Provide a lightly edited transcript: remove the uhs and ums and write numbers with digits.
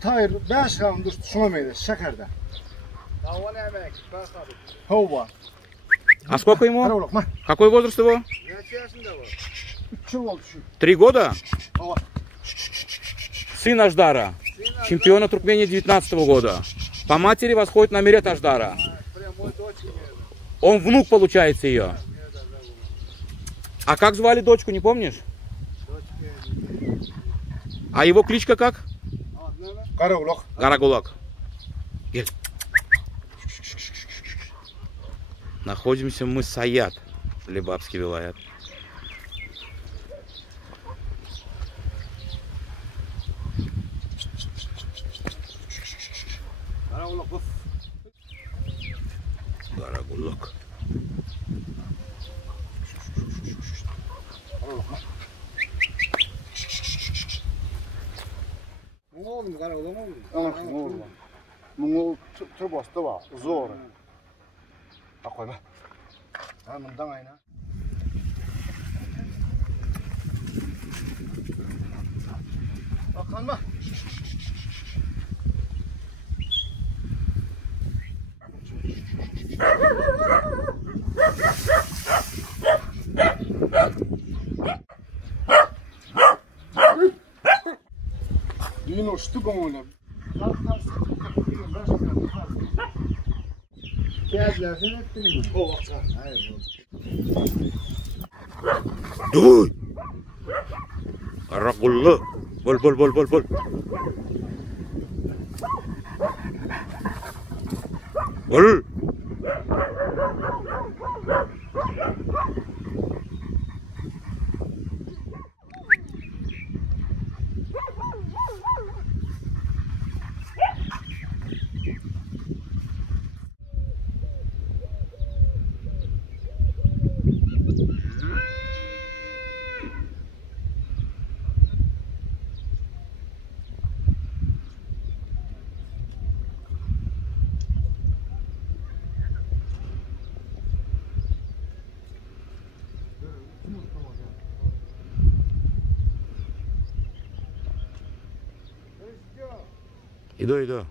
tayır 5 gram dur şuna şekerden. Hava ne yemek? Bakalım. Hava. А сколько ему? Какой возраст его? 3 yıl oldu şu. 3 года? Hava. Сын Аждара. Чемпиона Туркмении 19 года. По матери восходит на Мирет Аждара. Он внук, получается, ее. А как звали дочку, не помнишь? А его кличка как? Карагулак. Карагулак. Находимся мы с Саят, Лебабский вилаят. Карагулак. Bunu tır bastı var. Zor. Akoyma. Ha bundan ayna. Bakalma. Dino что гомоля? Дуй! Карагулла. Бол. Бол. Иду.